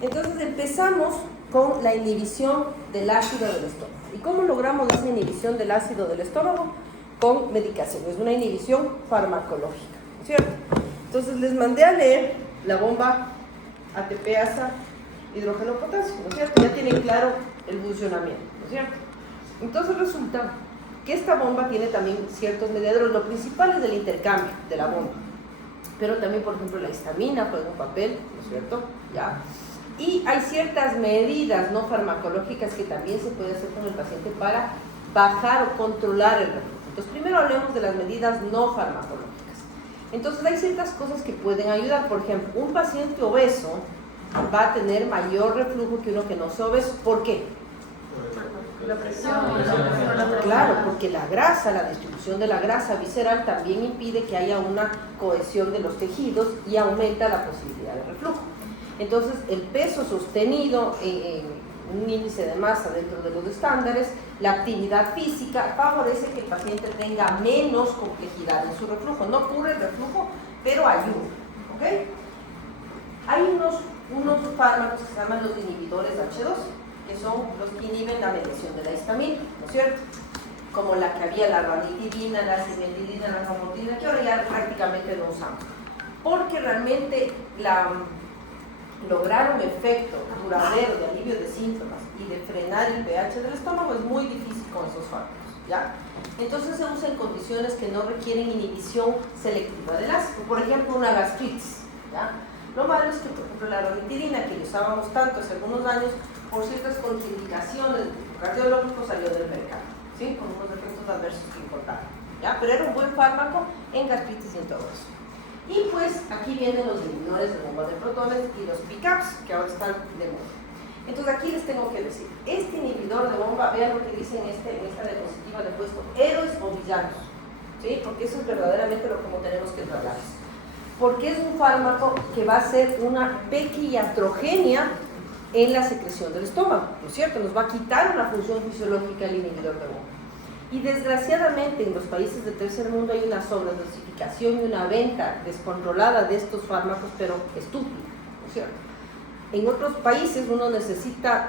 Entonces empezamos con la inhibición del ácido del estómago. ¿Y cómo logramos esa inhibición del ácido del estómago? Con medicación. Es una inhibición farmacológica, ¿cierto? Entonces les mandé a leer la bomba ATP-ASA hidrógeno potasio, ¿no es cierto? Ya tienen claro el funcionamiento, ¿no es cierto? Entonces resulta que esta bomba tiene también ciertos mediadores. Lo principal es el intercambio de la bomba, pero también, por ejemplo, la histamina juega un papel, ¿no es cierto? ¿Ya? Y hay ciertas medidas no farmacológicas que también se puede hacer con el paciente para bajar o controlar el reflujo. Entonces, primero hablemos de las medidas no farmacológicas. Entonces, hay ciertas cosas que pueden ayudar. Por ejemplo, un paciente obeso va a tener mayor reflujo que uno que no sea obeso. ¿Por qué? La presión. Claro, porque la grasa, la distribución de la grasa visceral también impide que haya una cohesión de los tejidos y aumenta la posibilidad de reflujo. Entonces, el peso sostenido en un índice de masa dentro de los estándares, la actividad física favorece que el paciente tenga menos complejidad en su reflujo. No ocurre el reflujo, pero ayuda, ¿ok? Hay unos fármacos que se llaman los inhibidores H2, que son los que inhiben la mediación de la histamina, ¿no es cierto? Como la que había, la ranitidina, la cimetidina, la famotidina, que ahora ya prácticamente no usamos. Porque realmente lograr un efecto duradero de alivio de síntomas y de frenar el pH del estómago es muy difícil con esos fármacos, ¿ya? Entonces se usa en condiciones que no requieren inhibición selectiva del ácido, por ejemplo una gastritis, ¿ya? Lo malo es que, por ejemplo, la ranitidina, que usábamos tanto hace algunos años, por ciertas contraindicaciones cardiológicas salió del mercado, ¿sí? Con unos efectos adversos que importaban, ¿ya? Pero era un buen fármaco en gastritis y en todo eso. Y pues aquí vienen los inhibidores de bomba de protones y los PCABs, que ahora están de moda. Entonces aquí les tengo que decir, este inhibidor de bomba, vean lo que dice en esta diapositiva de puesto, héroes o villanos, ¿sí? Porque eso es verdaderamente lo como tenemos que tratar. Porque es un fármaco que va a ser una pequiatrogenia en la secreción del estómago, ¿no es cierto? Nos va a quitar una función fisiológica el inhibidor de bomba. Y desgraciadamente en los países del tercer mundo hay una sobredosificación y una venta descontrolada de estos fármacos, pero estúpida, ¿no es cierto? En otros países uno necesita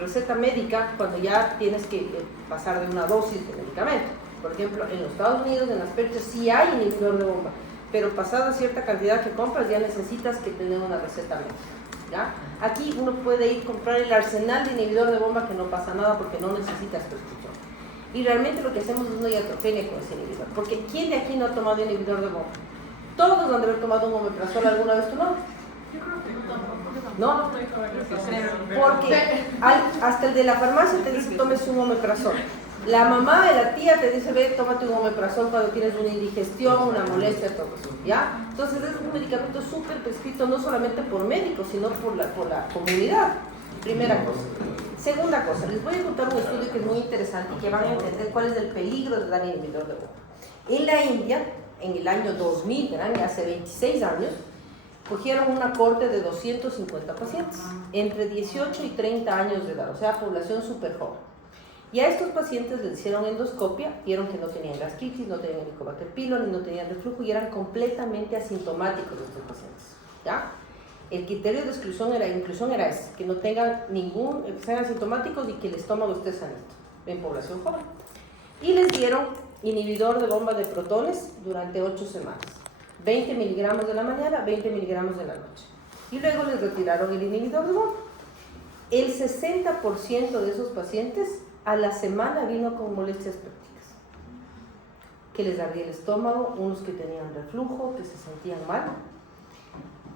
receta médica cuando ya tienes que pasar de una dosis de medicamento. Por ejemplo, en los Estados Unidos, en las perchas, sí hay inhibidor de bomba, pero pasada cierta cantidad que compras ya necesitas que tener una receta médica, ¿ya? Aquí uno puede ir a comprar el arsenal de inhibidor de bomba que no pasa nada porque no necesitas prescripción. Y realmente lo que hacemos es una iatrogenia con ese inhibidor. Porque ¿quién de aquí no ha tomado inhibidor de bomba? Todos han de haber tomado un omeprazol alguna vez, ¿tú no? Yo creo que ¿No? Porque hasta el de la farmacia te dice tomes un omeprazol. La mamá de la tía te dice ve, tómate un omeprazol cuando tienes una indigestión, una molestia, todo eso, ¿ya? Entonces es un medicamento súper prescrito no solamente por médicos, sino por la comunidad. Primera cosa. Segunda cosa, les voy a contar un estudio que es muy interesante y que van a entender cuál es el peligro de dar inhibidor de bomba. En la India, en el año 2000, ¿verdad? Hace 26 años, cogieron una corte de 250 pacientes, entre 18 y 30 años de edad, o sea, población súper joven. Y a estos pacientes les hicieron endoscopia, vieron que no tenían gastritis, no tenían Helicobacter pylori, no tenían reflujo y eran completamente asintomáticos estos pacientes, ¿ya? El criterio de inclusión era ese, que no tengan que sean asintomáticos y que el estómago esté sanito en población joven. Y les dieron inhibidor de bomba de protones durante 8 semanas. 20 miligramos de la mañana, 20 miligramos de la noche. Y luego les retiraron el inhibidor de bomba. El 60% de esos pacientes a la semana vino con molestias pépticas, que les ardía el estómago, unos que tenían reflujo, que se sentían mal.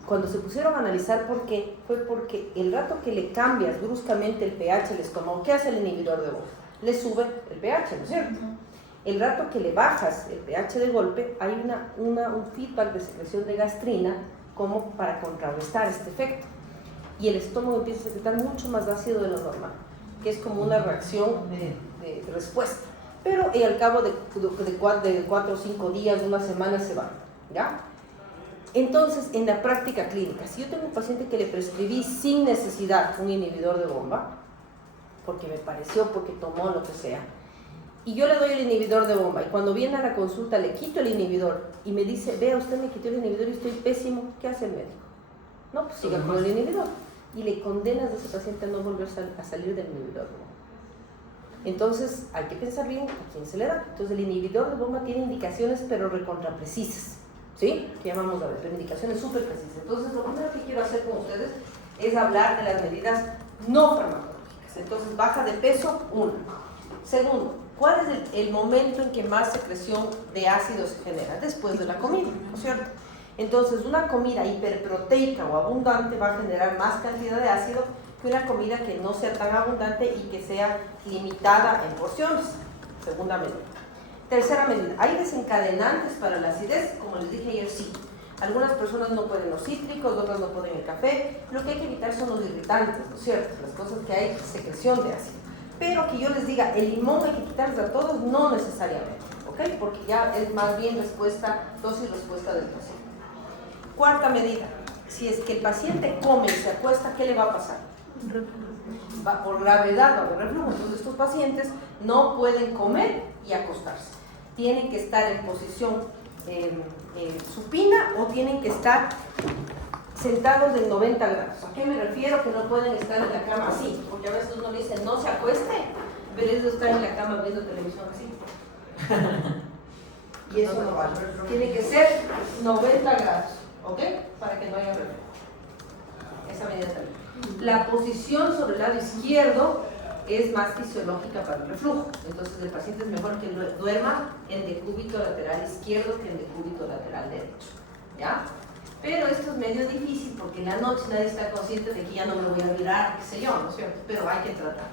Cuando se pusieron a analizar por qué, fue porque el rato que le cambias bruscamente el pH al estómago, ¿qué hace el inhibidor de bomba? Le sube el pH, ¿no es cierto? El rato que le bajas el pH de golpe, hay un feedback de secreción de gastrina como para contrarrestar este efecto. Y el estómago empieza a secretar mucho más ácido de lo normal, que es como una reacción de respuesta. Pero al cabo de 4 o 5 días, una semana se va, ¿ya? Entonces, en la práctica clínica, si yo tengo un paciente que le prescribí sin necesidad un inhibidor de bomba, porque me pareció, porque tomó lo que sea, y yo le doy el inhibidor de bomba, y cuando viene a la consulta le quito el inhibidor, y me dice, vea, usted me quitó el inhibidor y estoy pésimo, ¿qué hace el médico? No, pues siga con el inhibidor. y le condenas a ese paciente a no volver a salir del inhibidor de bomba. Entonces hay que pensar bien a quién se le da. Entonces el inhibidor de bomba tiene indicaciones pero recontraprecisas, ¿sí? Que llamamos a ver, pero indicaciones súper precisas. Entonces lo primero que quiero hacer con ustedes es hablar de las medidas no farmacológicas. Entonces baja de peso, 1. Segundo, ¿cuál es el momento en que más secreción de ácido se genera? Después de la comida, ¿no es cierto? Entonces una comida hiperproteica o abundante va a generar más cantidad de ácido que una comida que no sea tan abundante y que sea limitada en porciones. Segunda medida. Tercera medida, ¿hay desencadenantes para la acidez? Como les dije ayer, sí. Algunas personas no pueden los cítricos, otras no pueden el café. Lo que hay que evitar son los irritantes, ¿no es cierto? Las cosas que hay secreción de ácido. Pero que yo les diga, el limón hay que quitarles a todos, no necesariamente, ¿ok? Porque ya es más bien dosis-respuesta del paciente. Cuarta medida, si es que el paciente come y se acuesta, ¿qué le va a pasar? Va por gravedad, va a haber reflujo. Entonces estos pacientes no pueden comer y acostarse. Tienen que estar en posición supina o tienen que estar sentados en 90 grados. ¿A qué me refiero? Que no pueden estar en la cama así, porque a veces uno le dice no se acueste, pero eso está en la cama viendo televisión así. Y eso no vale. Tiene que ser 90 grados, ¿ok? Para que no haya reflujo. Esa medida también. La posición sobre el lado izquierdo es más fisiológica para el reflujo. Entonces el paciente es mejor que duerma en decúbito lateral izquierdo que en decúbito lateral derecho. ¿Ya? Pero esto es medio difícil porque en la noche nadie está consciente de que ya no me voy a mirar, qué sé yo, ¿no es cierto? Pero hay que tratar.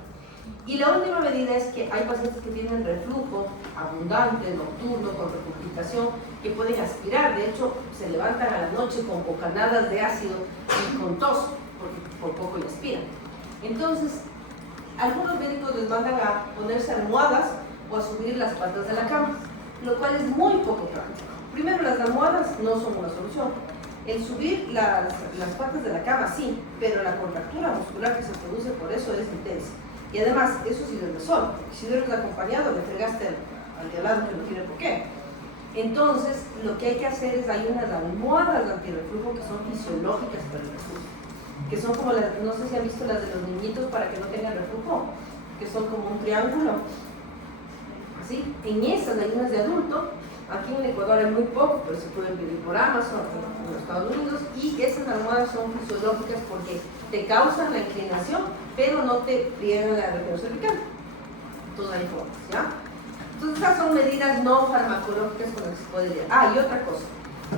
Y la última medida es que hay pacientes que tienen reflujo abundante, nocturno, con regurgitación, que pueden aspirar. De hecho, se levantan a la noche con bocanadas de ácido y con tos, porque por poco y aspiran. Entonces, algunos médicos les mandan a ponerse almohadas o a subir las patas de la cama, lo cual es muy poco práctico. Primero, las almohadas no son una solución. El subir las patas de la cama sí, pero la contractura muscular que se produce por eso es intensa. Y además, eso si duermes solo, porque si duermes acompañado le fregaste al de al lado que no tiene por qué. Entonces, lo que hay que hacer es, hay unas almohadas antirreflujo que son fisiológicas para el reflujo, que son como las, no sé si han visto las de los niñitos para que no tengan reflujo, que son como un triángulo, así. En esas hay unas de adulto. Aquí en Ecuador hay muy poco, pero se pueden pedir por Amazon en los Estados Unidos, y esas almohadas son fisiológicas porque te causan la inclinación, pero no te friegan la región cervical. Entonces hay formas, ¿ya? Entonces esas son medidas no farmacológicas con las que se puede llevar. Ah, y otra cosa,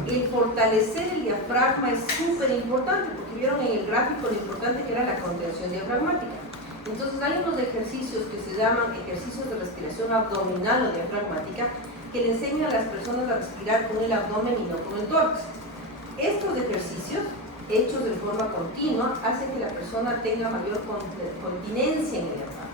el fortalecer el diafragma es súper importante, porque vieron en el gráfico lo importante que era la contención diafragmática. Entonces hay unos ejercicios que se llaman ejercicios de respiración abdominal o diafragmática, que le enseña a las personas a respirar con el abdomen y no con el tórax. Estos ejercicios, hechos de forma continua, hacen que la persona tenga mayor continencia en el diafragma.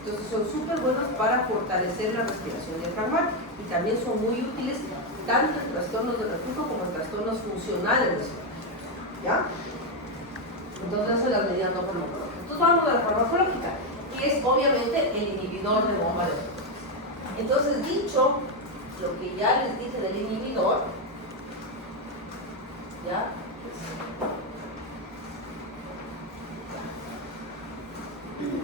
Entonces son súper buenos para fortalecer la respiración diafragmática y también son muy útiles tanto en trastornos de reflujo como en trastornos funcionales respiratorios. ¿Ya? Entonces esas son las medidas no farmacológicas. Entonces vamos a la farmacológica, que es obviamente el inhibidor de bomba de reflujo. Entonces, dicho lo que ya les dije del inhibidor, ¿ya?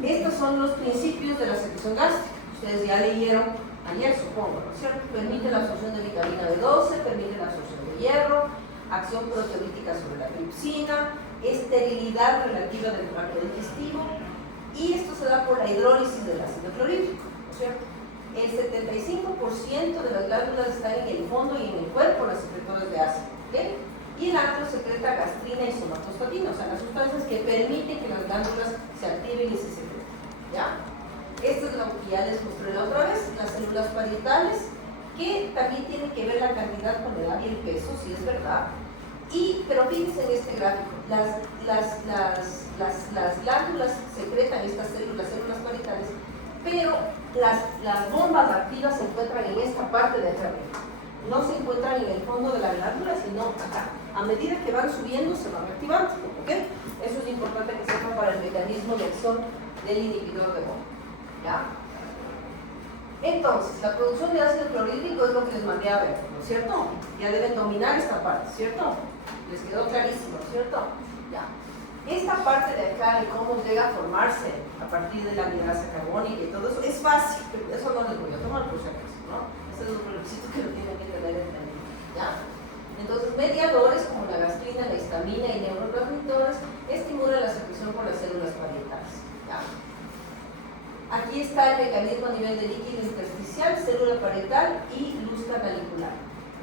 Estos son los principios de la secreción gástrica. Ustedes ya leyeron ayer, supongo, ¿no es cierto? Permite la absorción de vitamina B12, permite la absorción de hierro, acción proteolítica sobre la tripsina, esterilidad relativa del tracto digestivo, y esto se da por la hidrólisis del ácido clorhídrico, ¿no es cierto? El 75% de las glándulas están en el fondo y en el cuerpo, las secretoras de ácido, ¿ok? Y el antro secreta gastrina y somatostatina, o sea, las sustancias que permiten que las glándulas se activen y se secreten, ¿ya? Esto es lo que ya les mostré la otra vez, las células parietales, que también tienen que ver la cantidad con edad y el peso, si es verdad. Pero fíjense en este gráfico, las glándulas secretan estas células parietales, pero las bombas activas se encuentran en esta parte de acá arriba. No se encuentran en el fondo de la glándula, sino acá. A medida que van subiendo, se van activando, ¿ok? Eso es importante que sepan para el mecanismo de acción del inhibidor de bomba, ¿ya? Entonces, la producción de ácido clorhídrico es lo que les mandé a ver, ¿no es cierto? Ya deben dominar esta parte, ¿cierto? Les quedó clarísimo, ¿cierto? Ya. Esta parte de acá de cómo llega a formarse a partir de la amidaza carbónica y todo eso es fácil, pero eso no les voy a tomar por si acaso, ¿no? Ese es un requisito que lo tienen que tener entendido, ¿ya? Entonces, mediadores como la gastrina, la histamina y neurotransmisores estimulan la secreción por las células parietales, ¿ya? Aquí está el mecanismo a nivel de líquido intersticial, célula parietal y luz canalicular.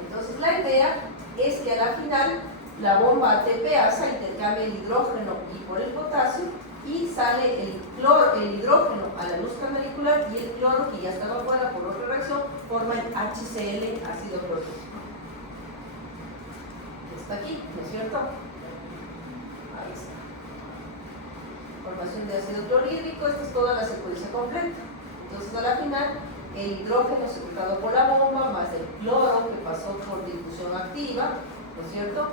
Entonces, la idea es que a la final la bomba ATPasa intercambia el hidrógeno y por el potasio y sale el hidrógeno a la luz canalicular y el cloro que ya estaba afuera por otra reacción forma el HCl, ácido clorhídrico. Está aquí, ¿no es cierto? Ahí está. Formación de ácido clorhídrico, esta es toda la secuencia completa. Entonces a la final el hidrógeno secretado por la bomba más el cloro que pasó por difusión activa, ¿no es cierto?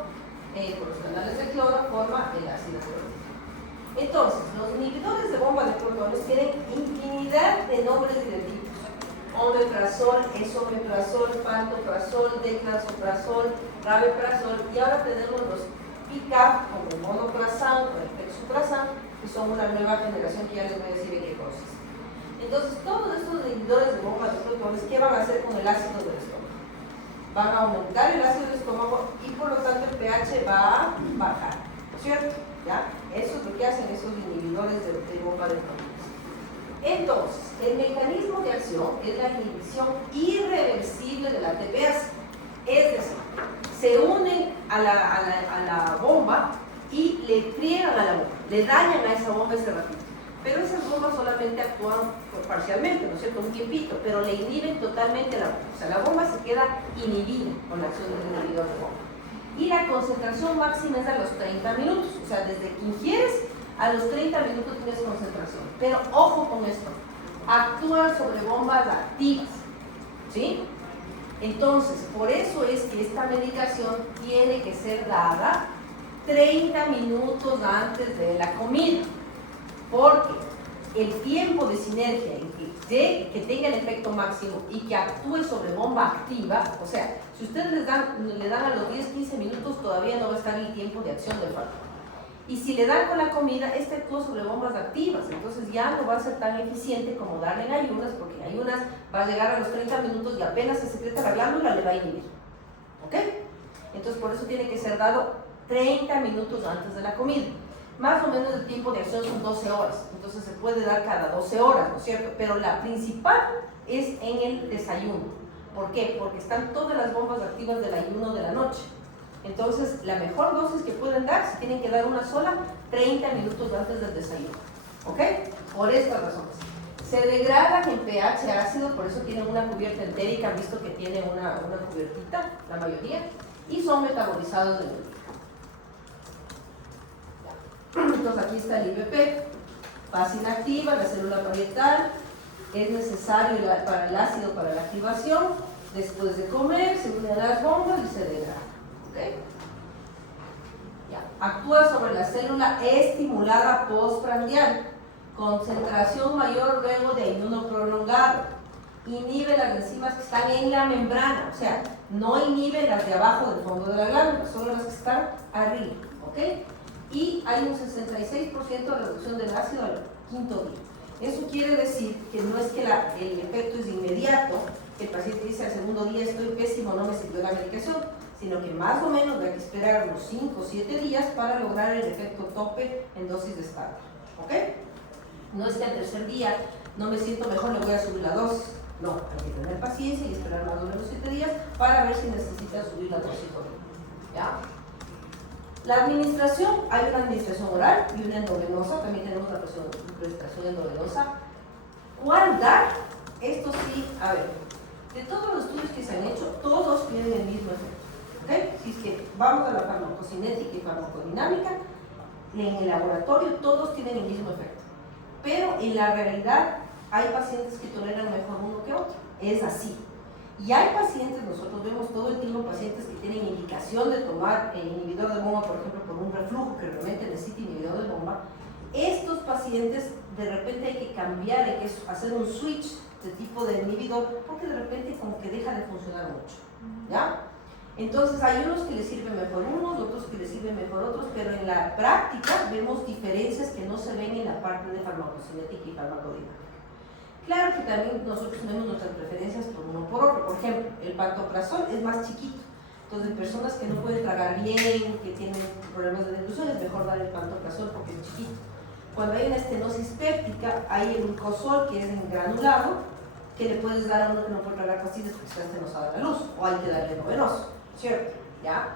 Por los canales de cloro forma el ácido clorhídrico. Entonces, los inhibidores de bomba de protones tienen infinidad de nombres directivos: omeprazol, esomeprazol, pantoprazol, declansoprazol, rabeprazol, y ahora tenemos los PICAP como el monoprazán o el pexuprazán, que son una nueva generación que ya les voy a decir de qué consiste. Entonces, todos estos inhibidores de bomba de protones, ¿qué van a hacer con el ácido del estómago? Van a aumentar el ácido del estómago y por lo tanto el pH va a bajar, ¿cierto? ¿Ya? Eso es lo que hacen esos inhibidores de bomba de protones. Entonces, el mecanismo de acción es la inhibición irreversible de la ATPasa, es decir, se unen a la bomba y le friegan a la bomba, le dañan a esa bomba ese ratito. Pero esas bombas solamente actúan parcialmente, ¿no es cierto? Un tiempito, pero le inhiben totalmente la bomba. O sea, la bomba se queda inhibida con la acción del inhibidor de bomba. Y la concentración máxima es a los 30 minutos. O sea, desde que ingieres a los 30 minutos tienes concentración. Pero ojo con esto, actúan sobre bombas activas, ¿sí? Entonces, por eso es que esta medicación tiene que ser dada 30 minutos antes de la comida. Porque el tiempo de sinergia en que tenga el efecto máximo y que actúe sobre bomba activa, o sea, si ustedes le dan a los 10-15 minutos, todavía no va a estar el tiempo de acción del fármaco. Y si le dan con la comida, este actúa sobre bombas activas, entonces ya no va a ser tan eficiente como darle en ayunas, porque en ayunas va a llegar a los 30 minutos y apenas se secreta la glándula, le va a inhibir. ¿Ok? Entonces por eso tiene que ser dado 30 minutos antes de la comida. Más o menos el tiempo de acción son 12 horas, entonces se puede dar cada 12 horas, ¿no es cierto? Pero la principal es en el desayuno. ¿Por qué? Porque están todas las bombas activas del ayuno de la noche. Entonces, la mejor dosis que pueden dar, si tienen que dar una sola, 30 minutos antes del desayuno. ¿Ok? Por estas razones. Se degradan en pH ácido, por eso tienen una cubierta entérica, han visto que tiene una cubiertita, la mayoría, y son metabolizados en el día. Entonces aquí está el IBP, fase inactiva, la célula parietal, es necesario para el ácido para la activación, después de comer se unen a las bombas y se degrada. ¿Okay? Ya. Actúa sobre la célula estimulada postprandial, concentración mayor luego de ayuno prolongado, inhibe las enzimas que están en la membrana, o sea, no inhibe las de abajo del fondo de la glándula, solo las que están arriba. ¿Okay? Y hay un 66% de reducción del ácido al quinto día. Eso quiere decir que no es que el efecto es inmediato, que el paciente dice al segundo día estoy pésimo, no me sirvió la medicación, sino que más o menos hay que esperar unos 5 o 7 días para lograr el efecto tope en dosis de estándar. ¿Ok? No es que al tercer día no me siento mejor, le voy a subir la dosis. No, hay que tener paciencia y esperar más o menos 7 días para ver si necesita subir la dosis o no. ¿Ya? La administración, hay una administración oral y una endovenosa, también tenemos la prestación endovenosa. ¿Cuál dar? Esto sí, a ver, de todos los estudios que se han hecho, todos tienen el mismo efecto. ¿Okay? Si es que vamos a la farmacocinética y farmacodinámica, en el laboratorio todos tienen el mismo efecto. Pero en la realidad hay pacientes que toleran mejor uno que otro, es así. Y hay pacientes, nosotros vemos todo el tiempo pacientes que tienen indicación de tomar el inhibidor de bomba, por ejemplo, por un reflujo que realmente necesita inhibidor de bomba. Estos pacientes de repente hay que cambiar, hay que hacer un switch de tipo de inhibidor, porque de repente como que deja de funcionar mucho, ¿ya? Entonces hay unos que les sirven mejor unos, otros que les sirven mejor otros, pero en la práctica vemos diferencias que no se ven en la parte de farmacocinética y farmacodinámica. Claro que también nosotros tenemos nuestras preferencias por uno o por otro. Por ejemplo, el pantoprazol es más chiquito. Entonces, personas que no pueden tragar bien, que tienen problemas de deglución, es mejor dar el pantoprazol porque es chiquito. Cuando hay una estenosis péptica, hay el glucosol, que es en granulado, que le puedes dar a uno que no puede tragar pastillas porque está estenosada la luz, o hay que darle endovenoso, ¿cierto? ¿Ya?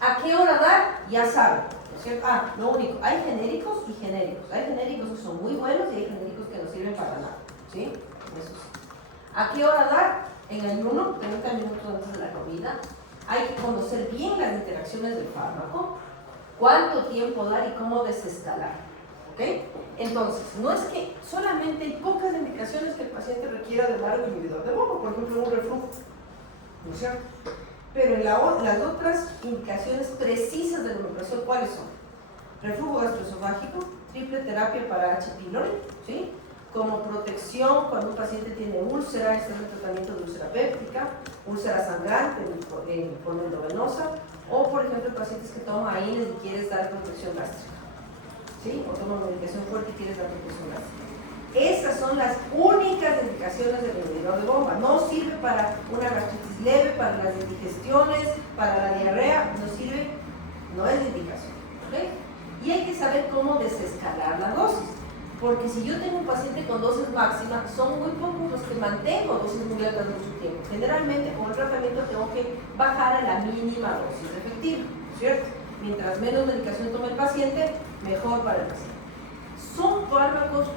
¿A qué hora dar? Ya saben, ¿no es cierto? Ah, lo único, hay genéricos y genéricos. Hay genéricos que son muy buenos y hay genéricos que no sirven para nada, ¿sí? Eso sí. ¿A qué hora dar? En ayuno, 30 minutos antes de la comida. Hay que conocer bien las interacciones del fármaco, cuánto tiempo dar y cómo desescalar, ¿ok? Entonces, no es que solamente hay pocas indicaciones que el paciente requiera de largo inhibidor de bomba, por ejemplo, un reflujo, ¿no es cierto? Pero en las otras indicaciones precisas del omeprazol, ¿cuáles son? Reflujo gastroesofágico, triple terapia para H. pylori, ¿sí? Como protección cuando un paciente tiene úlcera, está en el tratamiento de úlcera péptica, úlcera sangrante con endovenosa, o por ejemplo pacientes que toman AINES y quieres dar protección gástrica, ¿sí? O toman medicación fuerte y quieres dar protección gástrica. Esas son las únicas indicaciones del inhibidor de bomba. No sirve para una gastritis leve, para las indigestiones, para la diarrea, no sirve, no es la indicación, ¿ok? Y hay que saber cómo desescalar la dosis. Porque si yo tengo un paciente con dosis máximas, son muy pocos los que mantengo dosis muy altas mucho tiempo. Generalmente con el tratamiento tengo que bajar a la mínima dosis efectiva, ¿cierto? Mientras menos medicación tome el paciente, mejor para el paciente. Son fármacos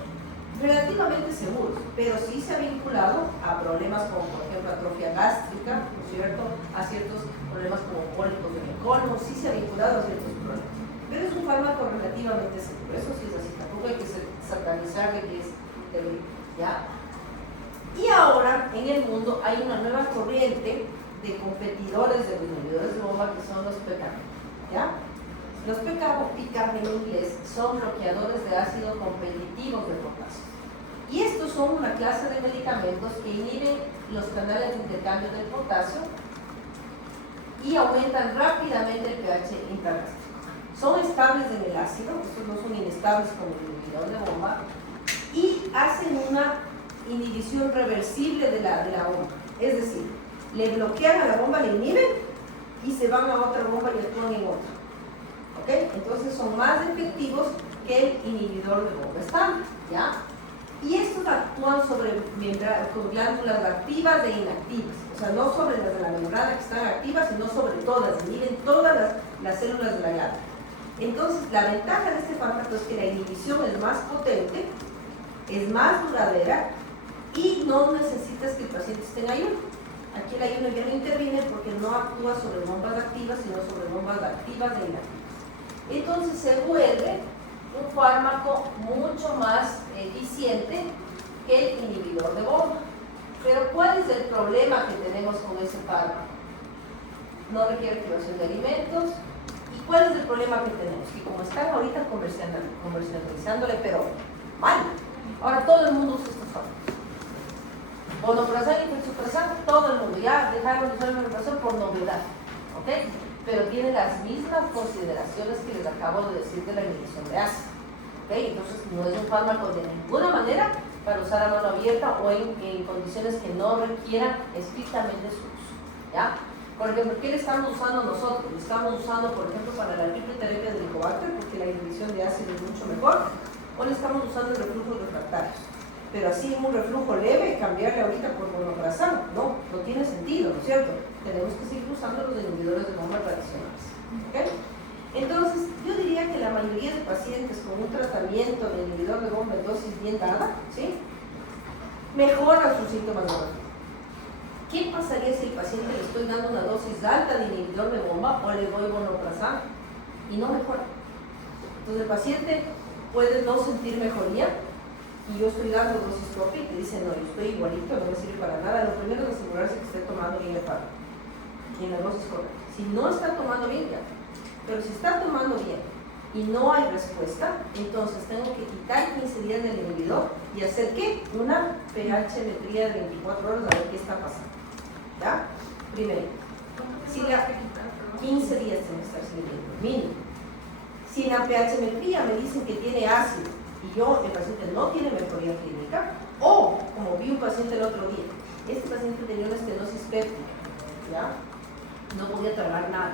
relativamente seguros, pero sí se ha vinculado a problemas como por ejemplo atrofia gástrica, ¿no es cierto? A ciertos problemas como cólicos del colon, sí se ha vinculado a ciertos problemas. Pero es un fármaco relativamente seguro, eso sí es así, tampoco hay que satanizar de que es débil, ¿ya? Y ahora en el mundo hay una nueva corriente de competidores de los inhibidores de bomba que son los PCAB, ¿ya? Los PCAB en inglés son bloqueadores de ácido competitivos de potasio. Y estos son una clase de medicamentos que inhiben los canales de intercambio del potasio y aumentan rápidamente el pH intragástrico. Son estables en el ácido, estos no son inestables como el inhibidor de bomba, y hacen una inhibición reversible de la bomba. Es decir, le bloquean a la bomba, le inhiben y se van a otra bomba y actúan en otra. ¿Ok? Entonces son más efectivos que el inhibidor de bomba estándar, ¿ya? Y estos actúan sobre glándulas activas e inactivas, o sea, no sobre las de la membrana que están activas, sino sobre todas, inhiben todas las células de la glándula. Entonces, la ventaja de este fármaco es que la inhibición es más potente, es más duradera y no necesitas que el paciente esté en ayuno. Aquí el ayuno ya no interviene porque no actúa sobre bombas activas, sino sobre bombas activas e inactivas. Entonces, se vuelve un fármaco mucho más eficiente que el inhibidor de bomba. Pero ¿cuál es el problema que tenemos con ese fármaco? No requiere activación de alimentos. ¿Y cuál es el problema que tenemos? Que como están ahorita comercializándole, pero mal. Ahora todo el mundo usa estos fármacos. Vonoprazol y fluxaprazol, todo el mundo. Ya dejaron de usar el vonoprazol por novedad. ¿Ok? Pero tiene las mismas consideraciones que les acabo de decir de la inhibición de ácido. ¿Okay? Entonces no es un fármaco de ninguna manera para usar a mano abierta o en condiciones que no requieran estrictamente su uso, ¿ya? Por ejemplo, ¿qué le estamos usando nosotros? Le estamos usando, por ejemplo, para la triple terapia del Helicobacter, porque la inhibición de ácido es mucho mejor, o le estamos usando el reflujo refractarios. Pero así en un reflujo leve, cambiarle ahorita por vonoprazol, no tiene sentido, ¿no es cierto? Tenemos que seguir usando los inhibidores de bomba tradicionales, ¿okay? Entonces, yo diría que la mayoría de pacientes con un tratamiento de inhibidor de bomba en dosis bien dada, ¿sí?, mejoran sus síntomas de reflujo. ¿Qué pasaría si al paciente le estoy dando una dosis alta de inhibidor de bomba o le doy vonoprazol y no mejora? Entonces el paciente puede no sentir mejoría y yo estoy dando dosis propia y te dice no, yo estoy igualito, no me sirve para nada. Lo primero es asegurarse que esté tomando bien el fármaco y en la dosis correcta. Si no está tomando bien, ya. Pero si está tomando bien y no hay respuesta, entonces tengo que quitar 15 días del inhibidor y hacer ¿qué? Una pH-metría de 24 horas a ver qué está pasando, ¿ya? Primero. Si la 15 días tiene que estar sirviendo, mínimo. Si en la pHmetría me dicen que tiene ácido y el paciente no tiene mejoría clínica, o como vi un paciente el otro día, este paciente tenía una estenosis péptica, ¿ya? No podía tragar nada.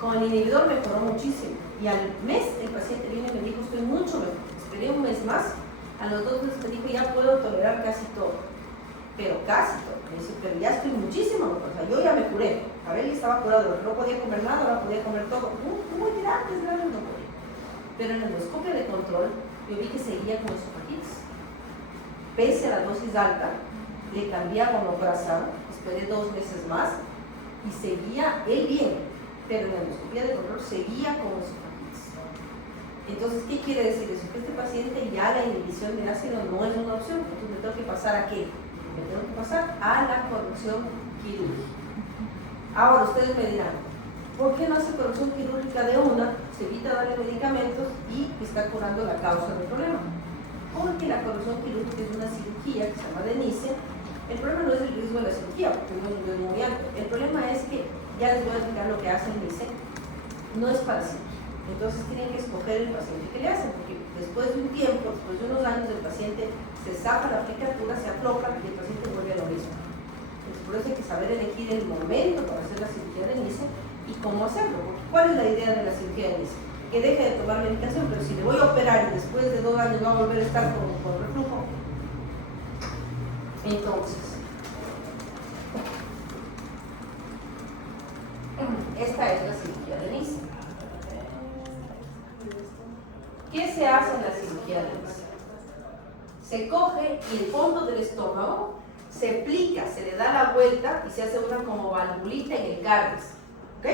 Con el inhibidor mejoró muchísimo y al mes el paciente vino y me dijo estoy mucho mejor. Esperé un mes más, a los 2 meses me dijo ya puedo tolerar casi todo, pero casi todo. Me dice, pero ya estoy muchísimo mejor, o sea, yo ya me curé. A ver, él estaba curado, no podía comer nada, ahora podía comer todo. Muy grandes, no podía. Pero en la endoscopia de control yo vi que seguía con esofagitis. Pese a la dosis alta, le cambié a omeprazol, esperé 2 meses más y seguía él bien, pero en la endoscopia de control seguía con esofagitis. Entonces, ¿qué quiere decir eso? Que este paciente ya la inhibición de ácido no es una opción, entonces me tengo que pasar ¿a qué? Me tengo que pasar a la corrección quirúrgica. Ahora ustedes me dirán, ¿por qué no hace corrección quirúrgica de una? Se evita darle medicamentos y está curando la causa del problema. Porque la corrección quirúrgica es una cirugía que se llama de Nice. El problema no es el riesgo de la cirugía, porque no es muy alto. El problema es que, ya les voy a explicar lo que hace el Nice, no es para siempre. Entonces tienen que escoger el paciente que le hacen, porque después de un tiempo, después de unos años, el paciente se saca la aplicatura, se afloja y el paciente vuelve a lo mismo. Entonces por eso hay que saber elegir el momento para hacer la cirugía de Nice y cómo hacerlo. Porque ¿cuál es la idea de la cirugía de Nice? Que deje de tomar medicación, pero si le voy a operar y después de 2 años va a volver a estar con reflujo, entonces esta es la cirugía de Nice. ¿Qué se hace en la cirugía de Nice? Se coge y el fondo del estómago se plica, se le da la vuelta y se hace una como valvulita en el carnes, ¿ok?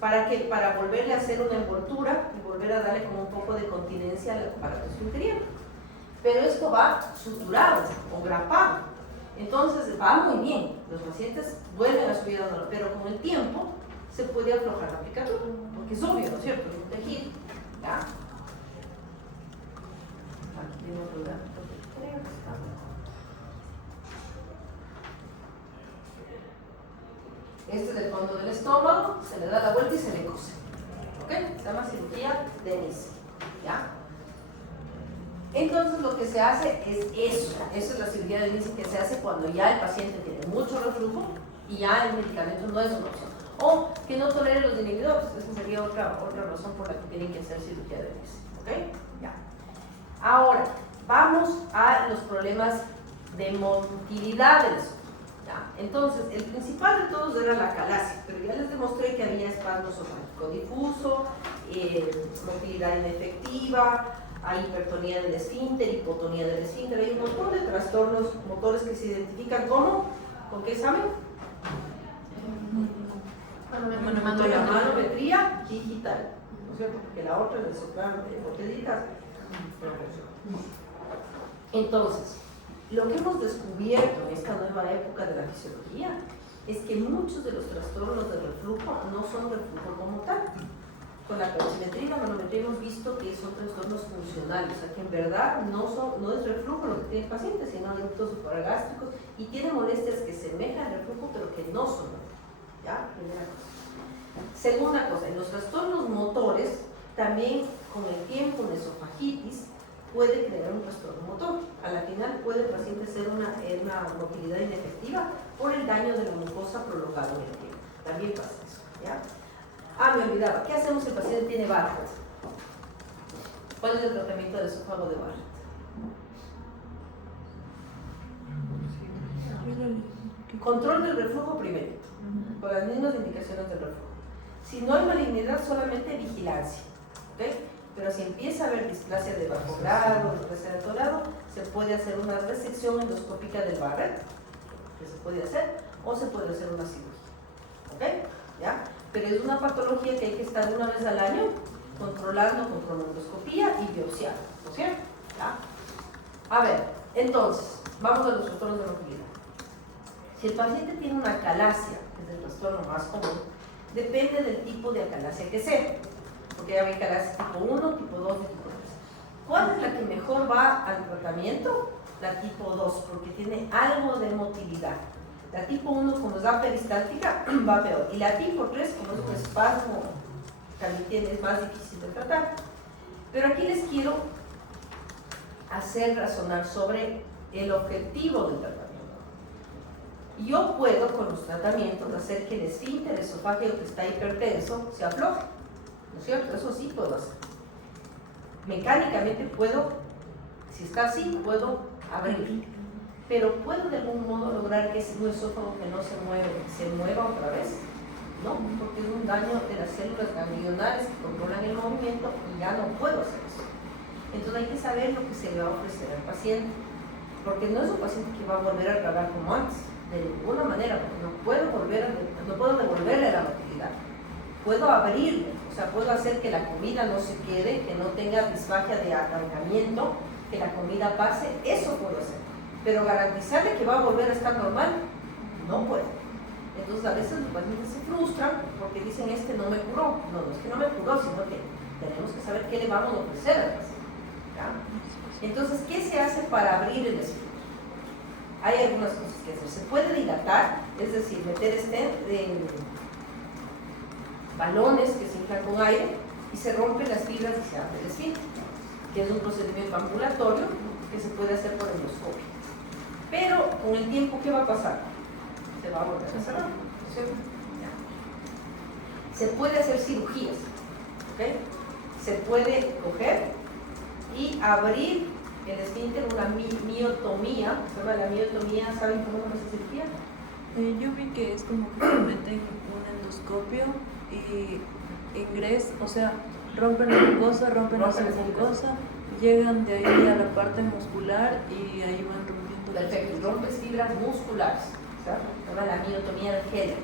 Para volverle a hacer una envoltura y volver a darle como un poco de continencia al aparato esfínteriano. Pero esto va suturado o grapado, entonces va muy bien. Los pacientes vuelven a su vida normal, pero con el tiempo se puede aflojar la aplicatura, porque es obvio, ¿no es cierto? Es un tejido, ¿ya? Aquí tengo otro dato, creo que está. Este es el fondo del estómago, se le da la vuelta y se le cose. ¿Ok? Se llama cirugía de Nice. ¿Ya? Entonces lo que se hace es eso. Esa es la cirugía de Nice que se hace cuando ya el paciente tiene mucho reflujo y ya el medicamento no es una opción. O que no tolere los inhibidores. Esa sería otra razón por la que tienen que hacer cirugía de Nice. ¿Ok? Ya. Ahora, vamos a los problemas de motilidad del esófago. Entonces, el principal de todos era la calasia, pero ya les demostré que había espasmo esofágico difuso, motilidad inefectiva, hay hipertonía del esfínter, hipotonía del esfínter, hay un montón de trastornos motores que se identifican como, ¿con qué examen? Con la manometría digital, ¿no es cierto? Porque la otra, el soprano de botellita, no funciona. Entonces, lo que hemos descubierto en esta nueva época de la fisiología es que muchos de los trastornos de reflujo no son reflujo como tal. Con la pHmetría y la manometría hemos visto que son trastornos funcionales, o sea que en verdad no es reflujo lo que tiene el paciente, sino ductos supragástricos y tiene molestias que semejan al reflujo pero que no son reflujo. ¿Ya? Primera cosa. Segunda cosa, en los trastornos motores también con el tiempo una esofagitis puede crear un trastorno motor. A la final puede el paciente ser una motilidad inefectiva por el daño de la mucosa prolongado en el tiempo. También pasa eso, ¿ya? Me olvidaba, ¿qué hacemos si el paciente tiene Barrett? ¿Cuál es el tratamiento del esófago de Barrett? Control del reflujo primero, con las mismas indicaciones del reflujo. Si no hay malignidad, solamente vigilancia, ¿ok? Pero si empieza a haber displasia de bajo grado, displasia de alto grado, se puede hacer una resección endoscópica del Barrett, que se puede hacer, o se puede hacer una cirugía, ¿ok? ¿Ya? Pero es una patología que hay que estar una vez al año controlando con cronoendoscopía y biopsiando, ¿no es cierto? ¿Ya? A ver, entonces, vamos a los trastornos de motilidad. Si el paciente tiene una acalasia, que es el trastorno más común, depende del tipo de acalasia que sea, porque hay acalasias tipo 1, tipo 2 y tipo 3. ¿Cuál es la que mejor va al tratamiento? La tipo 2, porque tiene algo de motilidad. La tipo 1, como es la peristáltica, va peor. Y la tipo 3, como es un espasmo, también es más difícil de tratar. Pero aquí les quiero hacer razonar sobre el objetivo del tratamiento. Yo puedo con los tratamientos hacer que el esfínter esofágico que está hipertenso se afloje, ¿no es cierto? Eso sí puedo hacer. Mecánicamente puedo, si está así, puedo abrir, pero ¿puedo de algún modo lograr que ese esófago que no se mueva otra vez? No, porque es un daño de las células ganglionares que controlan el movimiento y ya no puedo hacer eso. Entonces hay que saber lo que se le va a ofrecer al paciente, porque no es un paciente que va a volver a trabajar como antes, de ninguna manera, porque no puedo devolverle la motilidad. Puedo abrirle, o sea, puedo hacer que la comida no se quede, que no tenga disfagia de atancamiento, que la comida pase, eso puedo hacer. Pero garantizarle que va a volver a estar normal, no puedo. Entonces a veces los pacientes se frustran porque dicen, no me curó. No, no es que no me curó, sino que tenemos que saber qué le vamos a ofrecer al paciente. ¿Ya? Entonces, ¿qué se hace para abrir el esfínter? Hay algunas cosas que hacer. Se puede dilatar, es decir, meter en balones que se inflan con aire y se rompen las fibras y se abre el esfínter, que es un procedimiento ambulatorio que se puede hacer por endoscopio. Pero con el tiempo, ¿qué va a pasar? Se va a volver a cerrar, ¿no es cierto? Se puede hacer cirugías, ¿ok? Se puede coger y abrir el esfínter, una miotomía. Se llama la miotomía. ¿Saben cómo es esa cirugía? Yo vi que es como que se meten un endoscopio y ingresan, o sea, rompen la mucosa, rompen la submucosa, llegan de ahí a la parte muscular y ahí van rompiendo. Perfecto, rompes fibras musculares, ¿sabes? Se llama la miotomía de Heller.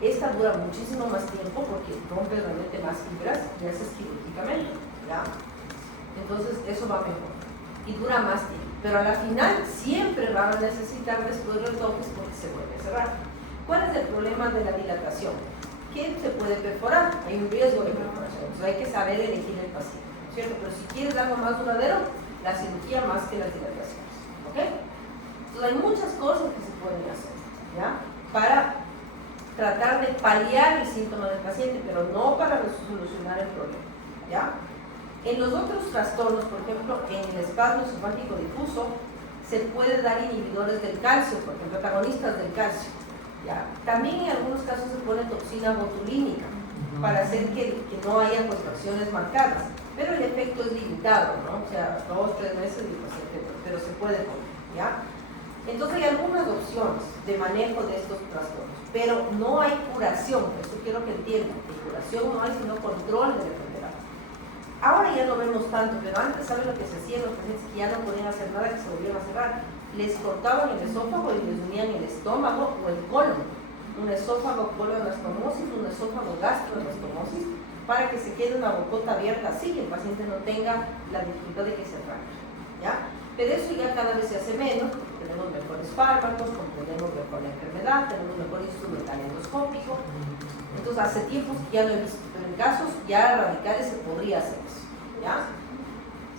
Esta dura muchísimo más tiempo porque rompes realmente más fibras y haces quirúrgicamente, ¿ya? Entonces eso va mejor y dura más tiempo, pero a la final siempre van a necesitar después retoques porque se vuelve a cerrar. ¿Cuál es el problema de la dilatación? Que se puede perforar, hay un riesgo de perforación, entonces hay que saber elegir el paciente, ¿no es cierto? Pero si quieres algo más duradero, la cirugía más que las dilataciones, ¿ok? Entonces hay muchas cosas que se pueden hacer, ¿ya? Para tratar de paliar el síntoma del paciente, pero no para solucionar el problema, ¿ya? En los otros trastornos, por ejemplo, en el espasmo esofágico difuso, se puede dar inhibidores del calcio, por ejemplo, antagonistas del calcio, ¿ya? También en algunos casos se pone toxina botulínica para hacer que no haya contracciones marcadas, pero el efecto es limitado, ¿no? O sea, 2 o 3 meses y el paciente, pero se puede poner, ¿ya? Entonces hay algunas opciones de manejo de estos trastornos, pero no hay curación, eso quiero que entiendan, que curación no hay sino control de la enfermedad. Ahora ya no vemos tanto, pero antes, ¿saben lo que se hacía? Los pacientes que ya no podían hacer nada, que se volvían a cerrar, les cortaban el esófago y les unían el estómago o el colon, un esófago coloanastomosis, un esófago gastroanastomosis, para que se quede una bocota abierta así y el paciente no tenga la dificultad de que se arranque, ¿ya? Pero eso ya cada vez se hace menos, porque tenemos mejores fármacos, comprendemos mejor la enfermedad, tenemos mejor instrumental endoscópico. Entonces hace tiempos que ya no he visto, pero en casos ya radicales se podría hacer eso, ¿ya?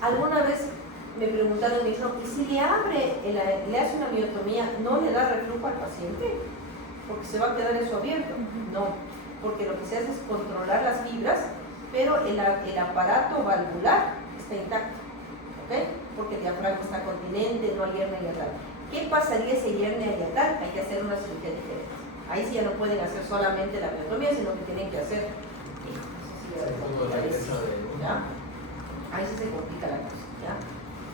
Alguna vez me preguntaron, me dijeron, ¿y si le hace una miotomía, no le da reflujo al paciente? Porque se va a quedar eso abierto. No, porque lo que se hace es controlar las fibras, pero el aparato valvular está intacto, ¿ok? Porque el diafragma está continente, no hay hernia hiatal. ¿Qué pasaría si hay hernia hiatal? Hay que hacer una cirugía diferente. Ahí sí ya no pueden hacer solamente la miotomía, sino que tienen que hacer... ¿ya? Ahí sí se complica la cosa, ¿ya?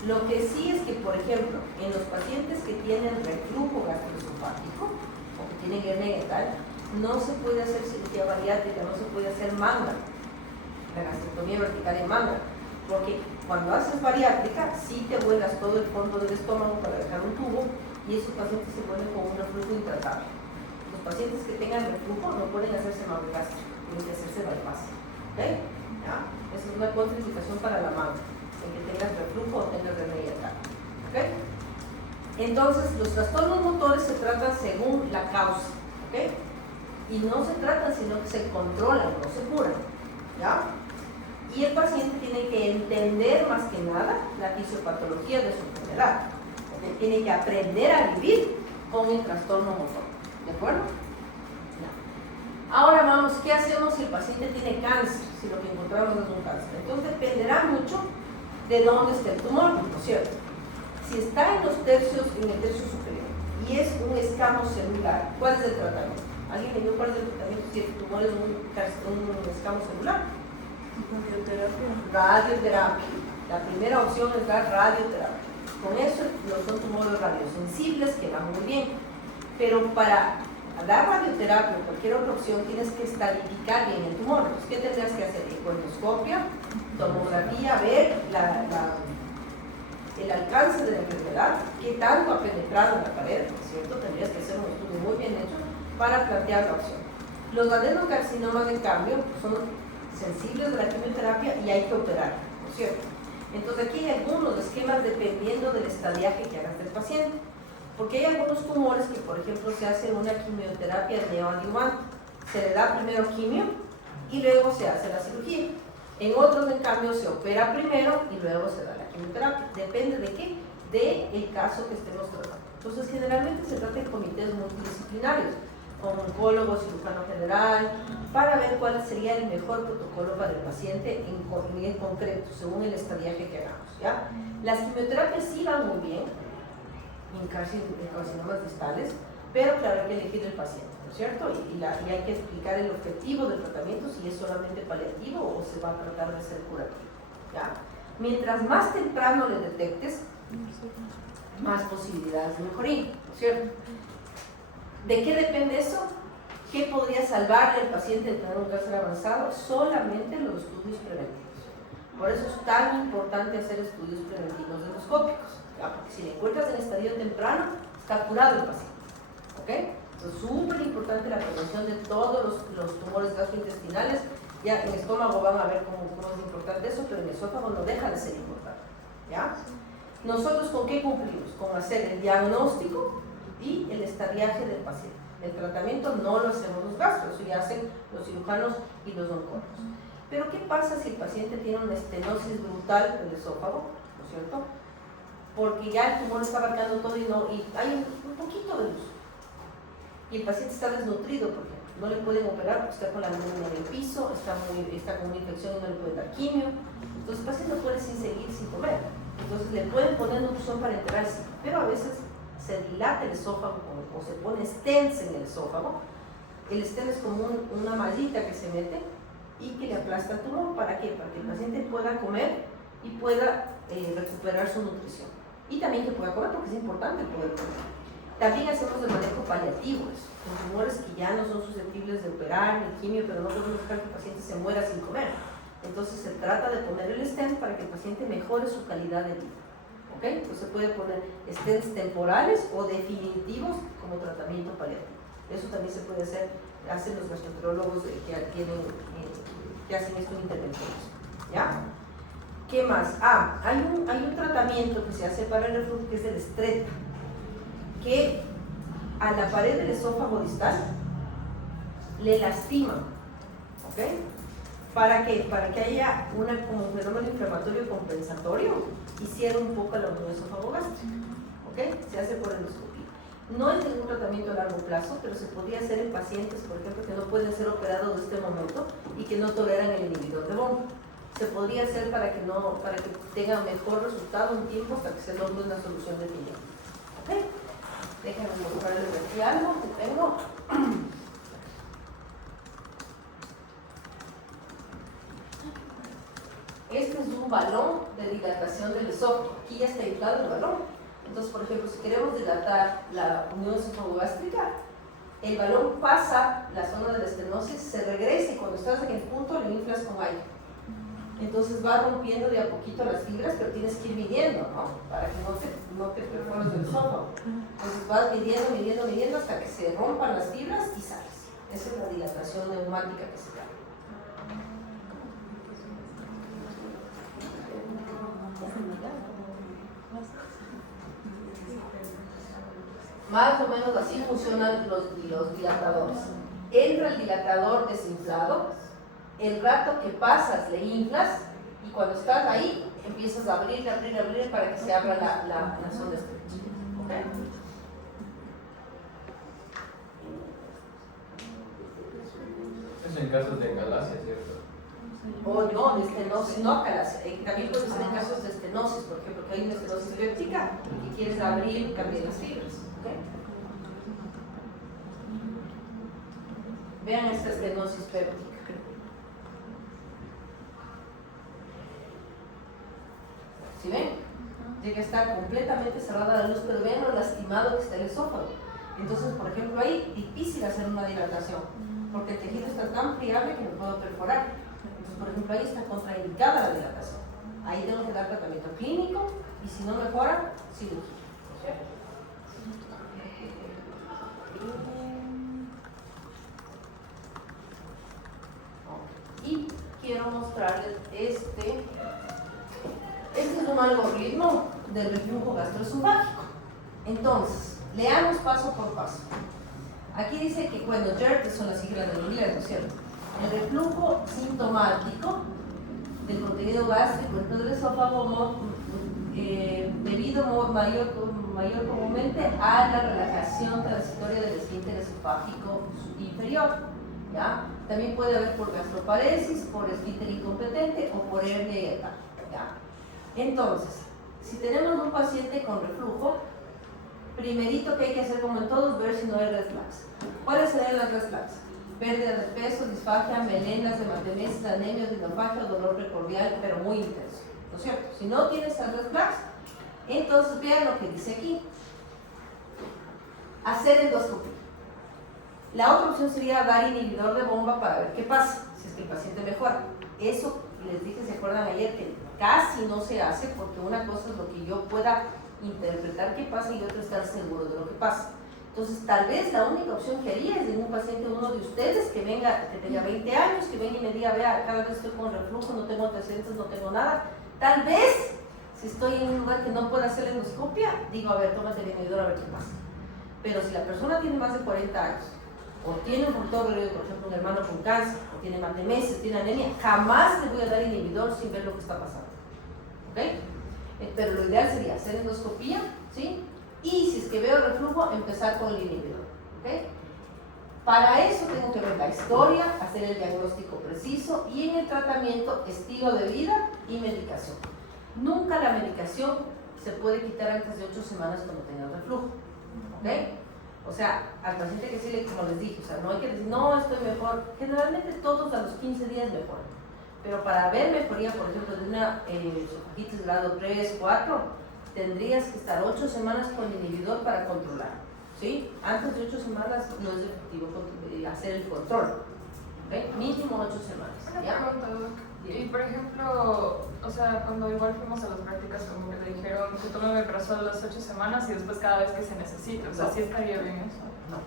Lo que sí es que, por ejemplo, en los pacientes que tienen reflujo gastroesofágico o que tienen hernia hiatal, no se puede hacer cirugía bariátrica, no se puede hacer manga, la gastrectomía vertical en manga, porque cuando haces bariátrica, sí te vuelas todo el fondo del estómago para dejar un tubo y esos pacientes se vuelven con un reflujo intratable. Los pacientes que tengan reflujo no pueden hacerse mammogástrico, tienen que hacerse bypass, ¿ok? ¿Ya? Esa es una contraindicación para la manga, en que tengas reflujo o tengas hernia hiatal, ¿ok? Entonces, los trastornos motores se tratan según la causa, ¿ok? Y no se tratan, sino que se controlan, no se curan, ¿ya? Y el paciente tiene que entender más que nada la fisiopatología de su enfermedad, ¿okay? Tiene que aprender a vivir con el trastorno motor. ¿De acuerdo? Ahora vamos, ¿qué hacemos si el paciente tiene cáncer? Si lo que encontramos es un cáncer. Entonces dependerá mucho de dónde está el tumor, ¿no es cierto? Si está en los tercios, en el tercio superior, y es un escamo celular, ¿cuál es el tratamiento? ¿Alguien me dio cuál es el tratamiento si el tumor es un escamo celular? Radioterapia. Radioterapia. La primera opción es la radioterapia. Con eso no son tumores radiosensibles que van muy bien. Pero para dar radioterapia o cualquier otra opción tienes que estadificar bien el tumor. Entonces, ¿qué tendrás que hacer? Ecoendoscopia, tomografía, ver el alcance de la enfermedad, qué tanto ha penetrado en la pared, ¿cierto? Tendrías que hacer un estudio muy bien hecho para plantear la opción. Los adenocarcinomas, en cambio, son sensibles de la quimioterapia y hay que operar, ¿no es cierto? Entonces aquí hay algunos esquemas dependiendo del estadiaje que hagas del paciente, porque hay algunos tumores que, por ejemplo, se hace una quimioterapia neoadjuvante, se le da primero quimio y luego se hace la cirugía. En otros, en cambio, se opera primero y luego se da la quimioterapia. Depende de qué, del caso que estemos tratando. Entonces, generalmente se trata en comités multidisciplinarios, con oncólogo, cirujano general, para ver cuál sería el mejor protocolo para el paciente en concreto, según el estadiaje que hagamos, ¿ya? Las quimioterapias sí van muy bien en carcinomas distales, pero claro, hay que elegir el paciente, ¿no es cierto? Y hay que explicar el objetivo del tratamiento, si es solamente paliativo o se va a tratar de ser curativo, ¿ya? Mientras más temprano le detectes, más posibilidades de mejoría, ¿no es cierto? ¿De qué depende eso? ¿Qué podría salvarle al paciente de tener un cáncer avanzado? Solamente los estudios preventivos. Por eso es tan importante hacer estudios preventivos endoscópicos, ¿ya? Porque si le encuentras en estadio temprano, está curado el paciente, ¿ok? Entonces es súper importante la prevención de todos los tumores gastrointestinales. Ya en el estómago van a ver cómo es importante eso, pero en el esófago no deja de ser importante, ¿ya? Nosotros, ¿con qué cumplimos? Con hacer el diagnóstico y el estadiaje del paciente. El tratamiento no lo hacemos los gastros, eso ya hacen los cirujanos y los oncólogos. Pero ¿qué pasa si el paciente tiene una estenosis brutal del esófago? ¿No es cierto? Porque ya el tumor está abarcando todo y hay un poquito de luz. Y el paciente está desnutrido, por ejemplo. No le pueden operar porque está con la anemia en el piso, está con una infección y no le pueden dar quimio. Entonces el paciente no puede seguir sin comer. Entonces le pueden poner nutrición para enterarse, pero a veces se dilata el esófago o se pone stents en el esófago. El stent es como una mallita que se mete y que le aplasta el tumor. ¿Para qué? Para que el paciente pueda comer y pueda recuperar su nutrición. Y también que pueda comer, porque es importante poder comer. También hacemos el manejo paliativo, con tumores que ya no son susceptibles de operar ni quimio, pero no podemos dejar que el paciente se muera sin comer. Entonces se trata de poner el stent para que el paciente mejore su calidad de vida. ¿Ok? Entonces se puede poner stents temporales o definitivos como tratamiento paliativo. Eso también se puede hacer, hacen los gastroenterólogos que hacen esto en intervenciones. ¿Ya? ¿Qué más? Hay un tratamiento que se hace para el reflujo que es el Strepta, que a la pared del esófago distal le lastima, ¿ok? ¿Para qué? Para que haya como un fenómeno inflamatorio compensatorio y cierre un poco la unión esófago-gástrica, ¿ok? Se hace por endoscopía. No es ningún tratamiento a largo plazo, pero se podría hacer en pacientes, por ejemplo, que no pueden ser operados en este momento y que no toleran el inhibidor de bomba. Se podría hacer para que tenga mejor resultado un tiempo hasta que se logre una solución definitiva. ¿Ok? Déjenme mostrarles aquí algo que tengo. Este es un balón de dilatación del esófago. Aquí ya está inflado el balón. Entonces, por ejemplo, si queremos dilatar la unión esófago-gástrica, el balón pasa la zona de la estenosis, se regresa y cuando estás en el punto le inflas con aire. Entonces va rompiendo de a poquito las fibras, pero tienes que ir midiendo, ¿no? Para que no te perfores del esófago. Entonces vas midiendo hasta que se rompan las fibras y sales. Esa es la dilatación neumática que se llama. Más o menos así funcionan los dilatadores. Entra el dilatador desinflado, el rato que pasas le inflas y cuando estás ahí empiezas a abrir para que se abra la zona estrecha. ¿Okay? es en casos de engalasia, ¿cierto? O no, de estenosis, no calasia. También puede ser en casos de estenosis, ¿por qué? Porque hay una estenosis péptica y quieres abrir también las fibras. ¿Okay? Vean esta estenosis péptica. ¿Sí ven? Llega a estar completamente cerrada la luz, pero vean lo lastimado que está el esófago. Entonces, por ejemplo, ahí difícil hacer una dilatación, porque el tejido está tan friable que no puedo perforar. Entonces, por ejemplo, ahí está contraindicada la dilatación. Ahí tengo que dar tratamiento clínico y si no mejora, cirugía. Y quiero mostrarles este es un algoritmo del reflujo gastroesofágico. Entonces, leamos paso por paso. Aquí dice que cuando GERD, que son las siglas en inglés, ¿no es cierto? El reflujo sintomático del contenido gástrico dentro del esófago debido mayor comúnmente a la relajación transitoria del esfínter esofágico inferior. ¿Ya? También puede haber por gastroparesis, por esfínter incompetente o por hernia hiatal. ¿Ya? Entonces, si tenemos un paciente con reflujo, primerito que hay que hacer como en todos, ver si no hay reflux. ¿Cuáles serían las reflux? Pérdida de peso, disfagia, melenas, hematemesis, anemia, odinofagia, dolor precordial, pero muy intenso, ¿no es cierto? Si no tienes el reflux, entonces vean lo que dice aquí. Hacer endoscopia. La otra opción sería dar inhibidor de bomba para ver qué pasa, si es que el paciente mejora. Eso les dije, ¿se acuerdan ayer? Que casi no se hace porque una cosa es lo que yo pueda interpretar qué pasa y otra estar seguro de lo que pasa. Entonces, tal vez la única opción que haría es de un paciente, uno de ustedes, que venga, que tenga 20 años, que venga y me diga, vea, cada vez estoy con reflujo, no tengo antecedentes, no tengo nada. Tal vez, si estoy en un lugar que no pueda hacer endoscopia, digo, a ver, tómate el inhibidor a ver qué pasa. Pero si la persona tiene más de 40 años, o tiene un fructólogo, por ejemplo, un hermano con cáncer, o tiene hematemesis, tiene anemia, jamás le voy a dar inhibidor sin ver lo que está pasando. ¿Ok? Pero lo ideal sería hacer endoscopía, ¿sí? Y si es que veo reflujo, empezar con el inhibidor. ¿Ok? Para eso tengo que ver la historia, hacer el diagnóstico preciso y en el tratamiento, estilo de vida y medicación. Nunca la medicación se puede quitar antes de 8 semanas cuando tenga reflujo. ¿Ok? O sea, al paciente que sí le, como les dije, o sea, no hay que decir, no, estoy mejor. Generalmente todos a los 15 días mejoran. Pero para ver mejoría, por ejemplo, de una esofagitis grado 3, 4, tendrías que estar 8 semanas con el inhibidor para controlar. ¿Sí? Antes de 8 semanas no es efectivo hacer el control. ¿Okay? Mínimo 8 semanas. Una pregunta, Doc. Y por ejemplo, o sea, cuando igual fuimos a las prácticas, como que te dijeron que tome omeprazol las 8 semanas y después cada vez que se necesite. O sea, ¿sí estaría bien eso? No.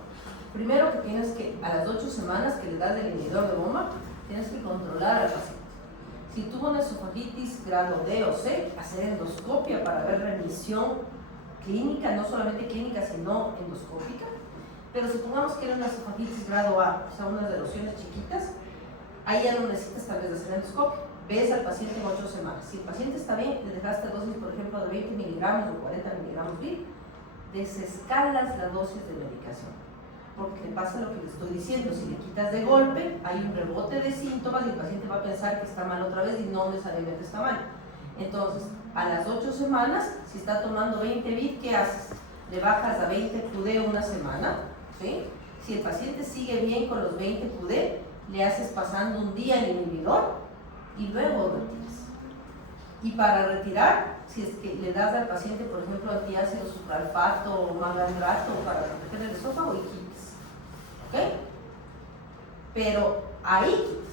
Primero que tienes que, a las 8 semanas que le das el inhibidor de bomba, tienes que controlar al paciente. Si tuvo una esofagitis grado D o C, hacer endoscopia para ver remisión clínica, no solamente clínica, sino endoscópica. Pero supongamos que era una esofagitis grado A, o sea, unas erosiones chiquitas, ahí ya no necesitas tal vez hacer endoscopia. Ves al paciente en 8 semanas. Si el paciente está bien, le dejaste dosis, por ejemplo, de 20 miligramos o 40 miligramos BID, desescalas la dosis de medicación. Porque le pasa lo que le estoy diciendo, si le quitas de golpe, hay un rebote de síntomas y el paciente va a pensar que está mal otra vez y no necesariamente está mal. Entonces, a las 8 semanas, si está tomando 20 BID, ¿qué haces? Le bajas a 20 QD una semana, ¿sí? Si el paciente sigue bien con los 20 QD, le haces pasando un día el inhibidor y luego retiras. Y para retirar, si es que le das al paciente, por ejemplo, antiácido supralfato o malandrato para proteger el esófago y quitas. ¿Ok? Pero ahí quitas.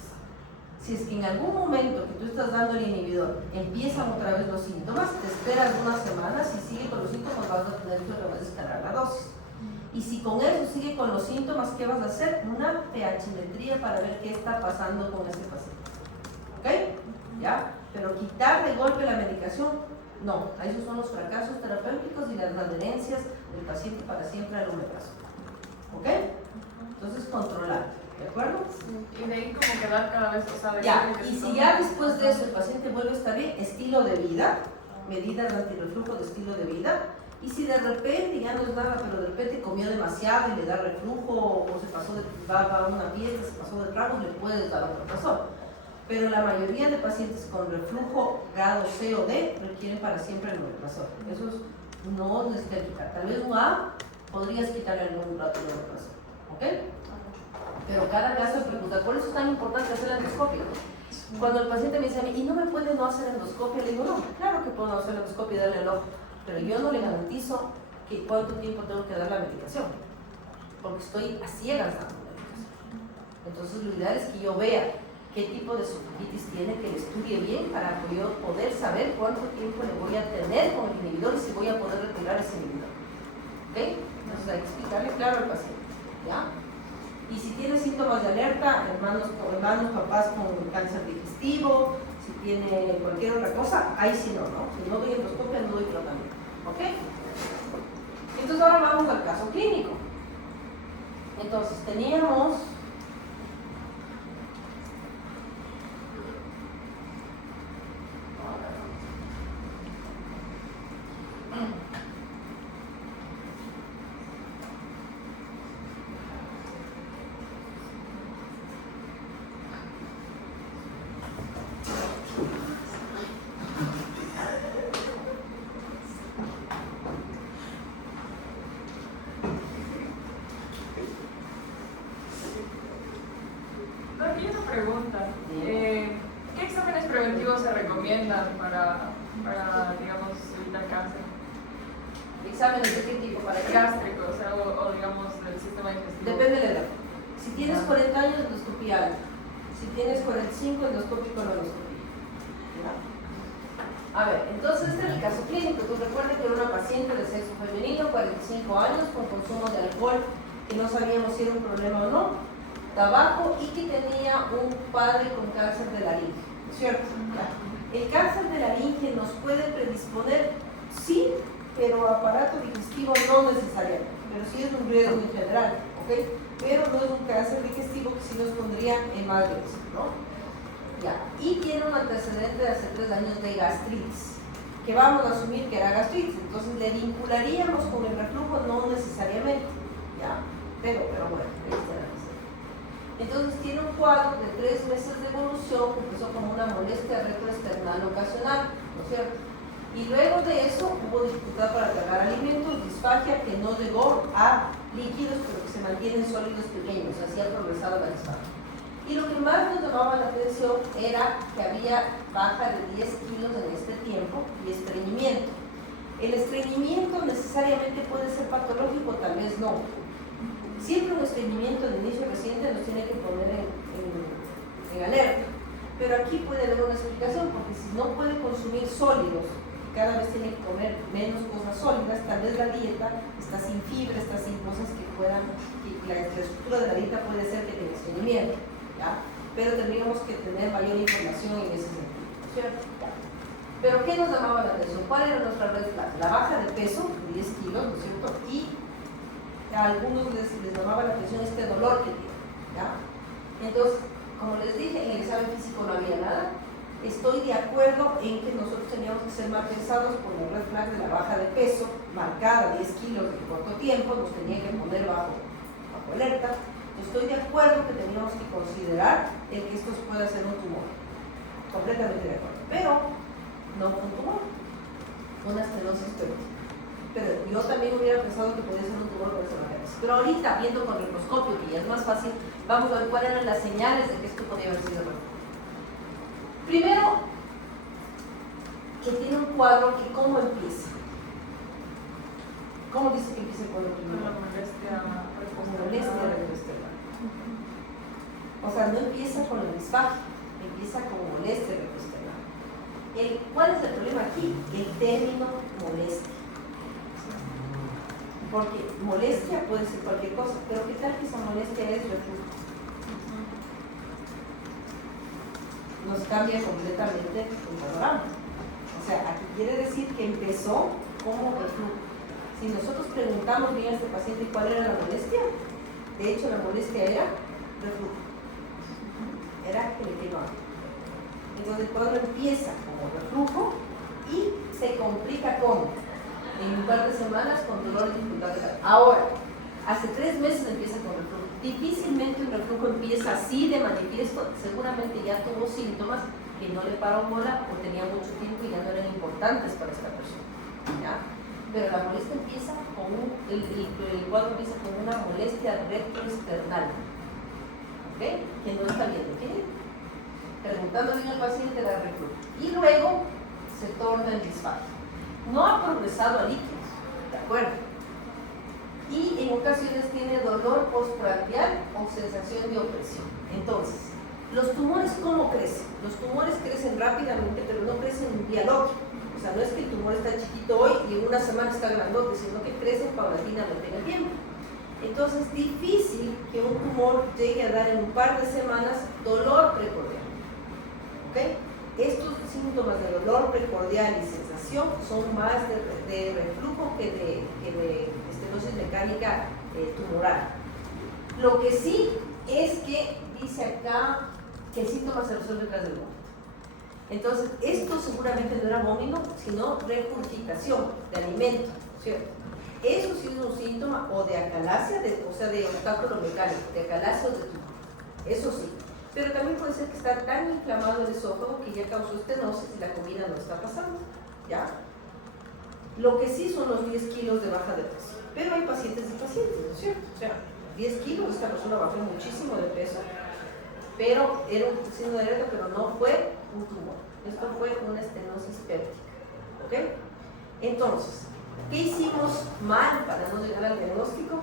Si es que en algún momento que tú estás dando el inhibidor empiezan otra vez los síntomas, te esperas unas semanas y sigue con los síntomas, vas a tener que otra vez escalar la dosis. Y si con eso sigue con los síntomas, ¿qué vas a hacer? Una pHmetría para ver qué está pasando con ese paciente. ¿Ok? ¿Ya? Pero quitar de golpe la medicación, no. Esos son los fracasos terapéuticos y las adherencias del paciente para siempre al omeprazol. ¿Ok? Entonces, controlar. ¿De acuerdo? Sí. Y de ahí como quedar cada vez, o sea, Ya, y si ya después de eso el paciente vuelve a estar bien, estilo de vida, medidas antirreflujo de estilo de vida. Y si de repente ya no es nada, pero de repente comió demasiado y le da reflujo, o se pasó va a una fiesta, se pasó de tragos, le puedes dar omeprazol. Pero la mayoría de pacientes con reflujo grado C o D requieren para siempre el omeprazol. Eso no necesita quitar. Tal vez un A podrías quitarle algún rato de omeprazol. ¿Ok? Pero cada caso es particular. Por eso es tan importante hacer la endoscopia. Cuando el paciente me dice a mí, ¿y no me puede no hacer endoscopia? Le digo, no, claro que puedo hacer endoscopia y darle el ojo, pero yo no le garantizo que cuánto tiempo tengo que dar la medicación, porque estoy a ciegas dando medicación. Entonces lo ideal es que yo vea qué tipo de esofagititis tiene, que le estudie bien para yo poder saber cuánto tiempo le voy a tener con el inhibidor y si voy a poder retirar ese inhibidor. ¿Ok? Entonces hay que explicarle claro al paciente. ¿Ya? Y si tiene síntomas de alerta, hermanos, papás con cáncer digestivo, si tiene cualquier otra cosa, ahí sí no. Si no doy endoscopia, no doy tratamiento. ¿Ok? Entonces ahora vamos al caso clínico. Entonces teníamos ¿qué exámenes preventivos se recomiendan para digamos, evitar cáncer? exámenes de qué tipo para qué? Gástrico, o digamos del sistema digestivo. Depende de la edad. Si tienes 40 años, endoscopia alta. Si tienes 45, endoscopia colonoscopia. ¿Ya? A ver, entonces este es el caso clínico. Tú recuerdas que era una paciente de sexo femenino, 45 años, con consumo de alcohol, que no sabíamos si era un problema o no, tabaco, y que tenía un padre con cáncer de laringe, ¿cierto? El cáncer de laringe nos puede predisponer, sí, pero aparato digestivo no necesariamente, pero sí es un riesgo en general, ¿ok? Pero no es un cáncer digestivo que sí nos pondría en más riesgo, ¿no? Ya. Y tiene un antecedente de hace 3 años de gastritis, que vamos a asumir que era gastritis, entonces le vincularíamos con el reflujo, no necesariamente, ¿ya? Pero bueno, ahí está la receta. Entonces tiene un cuadro de 3 meses de evolución que empezó como una molestia retroesternal ocasional, ¿no es cierto? Y luego de eso hubo dificultad para tragar alimentos, disfagia que no llegó a líquidos, pero que se mantienen sólidos pequeños, así ha progresado la disfagia. Y lo que más nos llamaba la atención era que había baja de 10 kilos en este tiempo y estreñimiento. El estreñimiento necesariamente puede ser patológico, tal vez no. Siempre un estreñimiento de inicio reciente nos tiene que poner en alerta, pero aquí puede haber una explicación, porque si no puede consumir sólidos, cada vez tiene que comer menos cosas sólidas, tal vez la dieta está sin fibra, está sin cosas que puedan, que la estructura de la dieta puede ser que tenga estreñimiento, ¿ya? Pero tendríamos que tener mayor información en ese sentido, ¿cierto? Pero ¿qué nos llamaba la atención? ¿Cuál era nuestra red flag? La baja de peso, de 10 kilos, ¿no es cierto? Y a algunos les llamaba la atención este dolor que tiene, ¿ya? Entonces, como les dije, en el examen físico no había nada. Estoy de acuerdo en que nosotros teníamos que ser más pensados por la red flag de la baja de peso, marcada 10 kilos en corto tiempo, nos tenía que poner bajo alerta. Estoy de acuerdo que teníamos que considerar el que esto pueda ser un tumor, completamente de acuerdo, pero no fue un tumor, fue una estenosis péptica. Pero yo también hubiera pensado que podía ser un tumor por esa. Pero ahorita, viendo con retroscopio, que ya es más fácil, vamos a ver cuáles eran las señales de que esto podía haber sido real. Primero, que tiene un cuadro que cómo empieza. ¿Cómo dice que empieza el cuadro primero? Con la molestia retroesternal. O sea, no empieza con la disfagia, empieza con molestia retroesternal. ¿Cuál es el problema aquí? El término molestia. Porque molestia puede ser cualquier cosa, pero ¿qué tal que esa molestia es reflujo? Nos cambia completamente el panorama. O sea, aquí quiere decir que empezó como reflujo. Si nosotros preguntamos bien a este paciente cuál era la molestia, de hecho la molestia era reflujo. Era que le quemaba. Entonces, cuando empieza como reflujo y se complica ¿cómo? En un par de semanas con dolor y dificultad de cara. Ahora, hace 3 meses empieza con reflujo. Difícilmente un reflujo empieza así de manifiesto, seguramente ya tuvo síntomas que no le paró bola o tenía mucho tiempo y ya no eran importantes para esta persona, ¿ya? Pero la molestia empieza con el cuadro empieza con una molestia retroesternal, ¿ok? Que no está bien definida. Preguntando bien al paciente la reflujo. Y luego se torna en disfagia. No ha progresado a líquidos, ¿de acuerdo? Y en ocasiones tiene dolor postprandial o sensación de opresión. Entonces, los tumores, ¿cómo crecen? Los tumores crecen rápidamente, pero no crecen dialógico. O sea, no es que el tumor está chiquito hoy y en una semana está grandote, sino que crecen paulatinamente en el tiempo. Entonces, es difícil que un tumor llegue a dar en un par de semanas dolor precordial. ¿Ok? Estos síntomas de dolor precordial y sensación son más de reflujo que de estenosis mecánica tumoral. Lo que sí es que dice acá que el síntoma se resuelve tras del vómito. Entonces, esto seguramente no era vómito, sino regurgitación de alimento, ¿cierto? Eso sí es un síntoma o de acalasia, o sea, de obstáculo mecánico, de acalasia o de tumor. Eso sí. Pero también puede ser que está tan inflamado el esófago que ya causó estenosis y la comida no está pasando, ¿ya? Lo que sí son los 10 kilos de baja de peso. Pero hay pacientes y pacientes, ¿no es cierto? O sea, 10 kilos, esta persona bajó muchísimo de peso, pero era un signo de alerta, pero no fue un tumor. Esto fue una estenosis péptica, ¿ok? Entonces, ¿qué hicimos mal para no llegar al diagnóstico?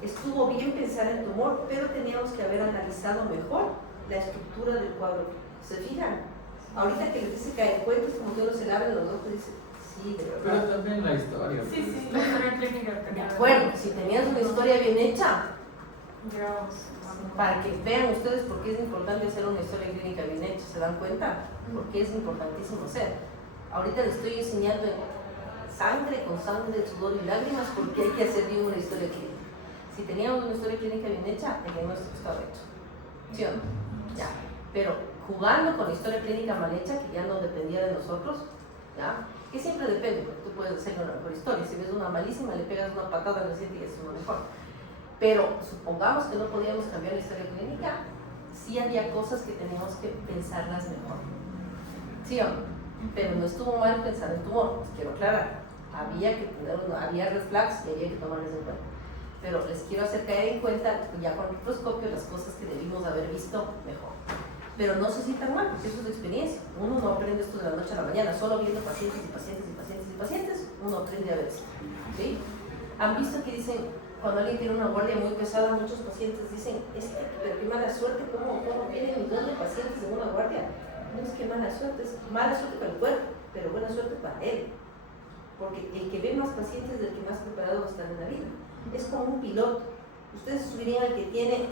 Estuvo bien pensar en tumor, pero teníamos que haber analizado mejor la estructura del cuadro. ¿Se fijan? Ahorita que les dice que hay cuentos, como que uno se le abre los ojos y dice, sí, de verdad. Pero también la historia. Sí, la historia clínica De tenía. acuerdo, si tenías una historia bien hecha, Digamos, para que vean ustedes por qué es importante hacer una historia clínica bien hecha, ¿se dan cuenta? Porque es importantísimo hacer. Ahorita les estoy enseñando en sangre, con sangre, sudor y lágrimas, porque hay que hacer bien una historia clínica. Si teníamos una historia clínica bien hecha, el diagnóstico estaba hecho. ¿Sí o no? Ya. Pero jugando con la historia clínica mal hecha, que ya no dependía de nosotros, ¿ya? Que siempre depende, porque tú puedes hacer una mejor historia. Si ves una malísima, le pegas una patada en el sitio y es una mejor. Pero supongamos que no podíamos cambiar la historia clínica, sí había cosas que teníamos que pensarlas mejor. ¿Sí o no? Pero no estuvo mal pensar en tumor, les quiero aclarar. Había red flags y había que tomarles en cuenta. Pero les quiero hacer caer en cuenta, ya con el microscopio, las cosas que debimos haber visto mejor. Pero no se sientan mal, porque eso es de experiencia. Uno no aprende esto de la noche a la mañana, solo viendo pacientes y pacientes y pacientes y pacientes, uno aprende a ver esto. ¿Sí? ¿Han visto que dicen, cuando alguien tiene una guardia muy pesada, muchos pacientes dicen, es que qué mala suerte, ¿cómo vienen millones de pacientes en una guardia? No es que mala suerte, es mala suerte para el cuerpo, pero buena suerte para él. Porque el que ve más pacientes es el que más preparado va a estar en la vida. Es como un piloto. Ustedes subirían al que tiene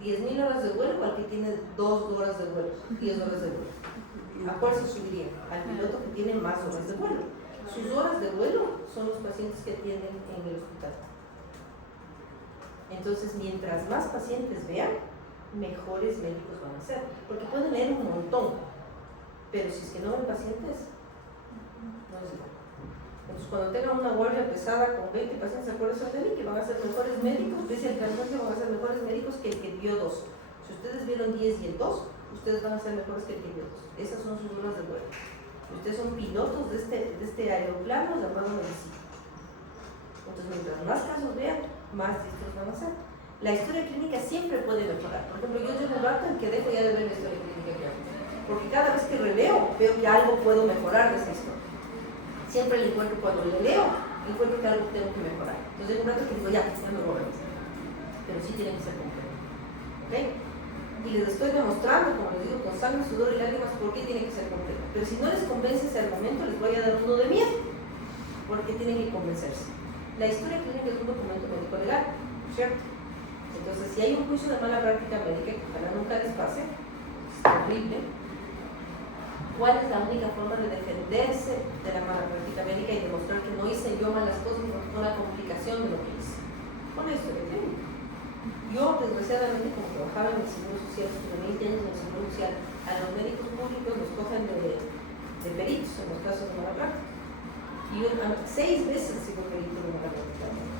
10.000 horas de vuelo o al que tiene 2 horas de vuelo, 10 horas de vuelo. ¿A cuál se subirían? Al piloto que tiene más horas de vuelo. Sus horas de vuelo son los pacientes que atienden en el hospital. Entonces, mientras más pacientes vean, mejores médicos van a ser. Porque pueden leer un montón, pero si es que no ven pacientes, no es igual. Entonces, cuando tengan una guardia pesada con 20 pacientes, acuérdense de mí que van a ser mejores médicos, dice el cansancio, van a ser mejores médicos que el que dio 2. Si ustedes vieron 10 y el 2, ustedes van a ser mejores que el que dio 2. Esas son sus horas de vuelo. Ustedes son pilotos de este aeroplano llamado medicina. Entonces, mientras más casos vean, más listos van a ser. La historia clínica siempre puede mejorar. Por ejemplo, yo llevo un rato en que dejo ya de ver la historia clínica que hago, porque cada vez que releo, veo que algo puedo mejorar de esa historia. Siempre le encuentro, cuando le leo, encuentro que algo tengo que mejorar. Entonces, hay un rato que digo, ya me voy a hacer. Pero sí tiene que ser completo. ¿Ok? Y les estoy demostrando, como les digo, con sangre, sudor y lágrimas, por qué tiene que ser completo. Pero si no les convence ese argumento, les voy a dar uno de miedo, porque tienen que convencerse. La historia clínica es un documento médico legal, ¿cierto? Entonces, si hay un juicio de mala práctica médica, que ojalá nunca les pase, es terrible. ¿Cuál es la única forma de defenderse de la mala práctica médica y demostrar que no hice yo malas cosas, porque fue una complicación de lo que hice? Con la historia clínica. Yo, desgraciadamente, como trabajaba en el Seguro Social, estuve 20 años en el Seguro Social, a los médicos públicos nos cogen de peritos en los casos de mala práctica. Y 6 veces sigo perito de una medicamento.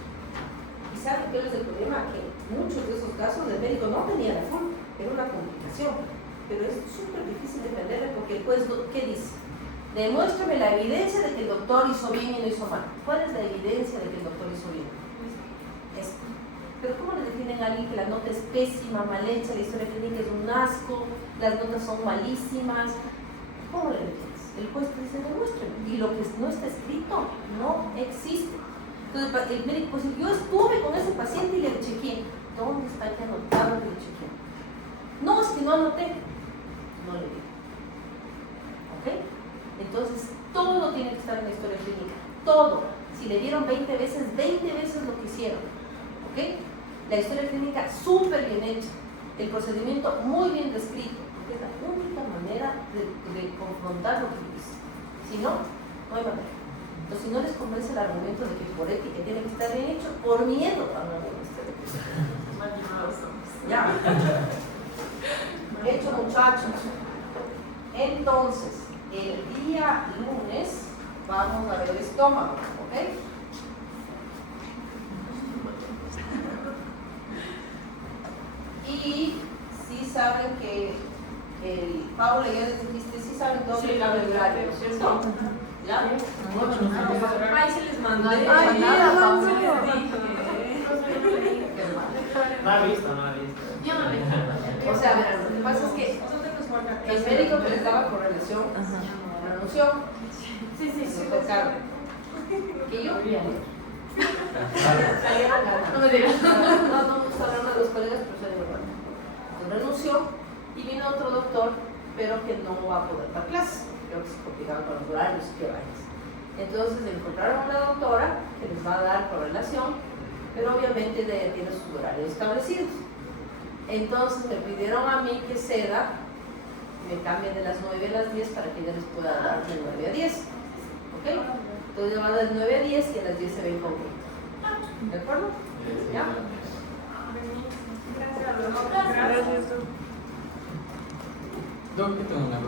¿Y saben qué es el problema? Que muchos de esos casos el médico no tenía razón, era una complicación. Pero es súper difícil defenderle porque el juez, ¿qué dice? Demuéstrame la evidencia de que el doctor hizo bien y no hizo mal. ¿Cuál es la evidencia de que el doctor hizo bien? Esto. Pero ¿cómo le defienden a alguien que la nota es pésima, mal hecha, la historia clínica es un asco, las notas son malísimas? ¿Cómo le defiendes? El juez te dice, demuéstrame. Y lo que no está escrito no existe. Entonces el médico dice, yo estuve con ese paciente y le chequeé. ¿Dónde está que anotado que le chequeé? No, es que no anoté. No le digo. ¿Ok? Entonces, todo tiene que estar en la historia clínica. Todo. Si le dieron 20 veces lo que hicieron. ¿Ok? La historia clínica súper bien hecha. El procedimiento muy bien descrito. Porque es la única manera de confrontar lo que dice. Si no, no hay manera. Entonces, si no les convence el argumento de que por ética tiene que estar bien hecho, por miedo van a ver ustedes. Ya. Hecho, muchachos. Entonces, el día lunes vamos a ver estómago, ¿ok? Y sí saben que Paula, ya les dijiste, sí saben todo el horario, ¿cierto? ¿Ya? Ay, se les mandó. Ay, nada, Paula. No ha visto. Yo no le quiero. O sea, verán, lo que pasa es que el médico que les daba correlación renunció. Sí, Se tocaron. Que yo salieron ganando. No me digas. No me gusta hablar de los colegas, pero salieron ganando. Entonces renunció y vino otro doctor, pero que no va a poder dar clase. Creo que se complicaban con los horarios, que vayas. Entonces encontraron una doctora que les va a dar correlación, pero obviamente tiene sus horarios establecidos. Entonces me pidieron a mí que ceda, me cambien de las 9 a las 10 para que ella les pueda dar de 9 a 10. ¿Ok? Entonces yo van a las 9 a 10 y a las 10 se ven conmigo. ¿De acuerdo? ¿Ya? Gracias. Gracias. Yo que tengo una pregunta.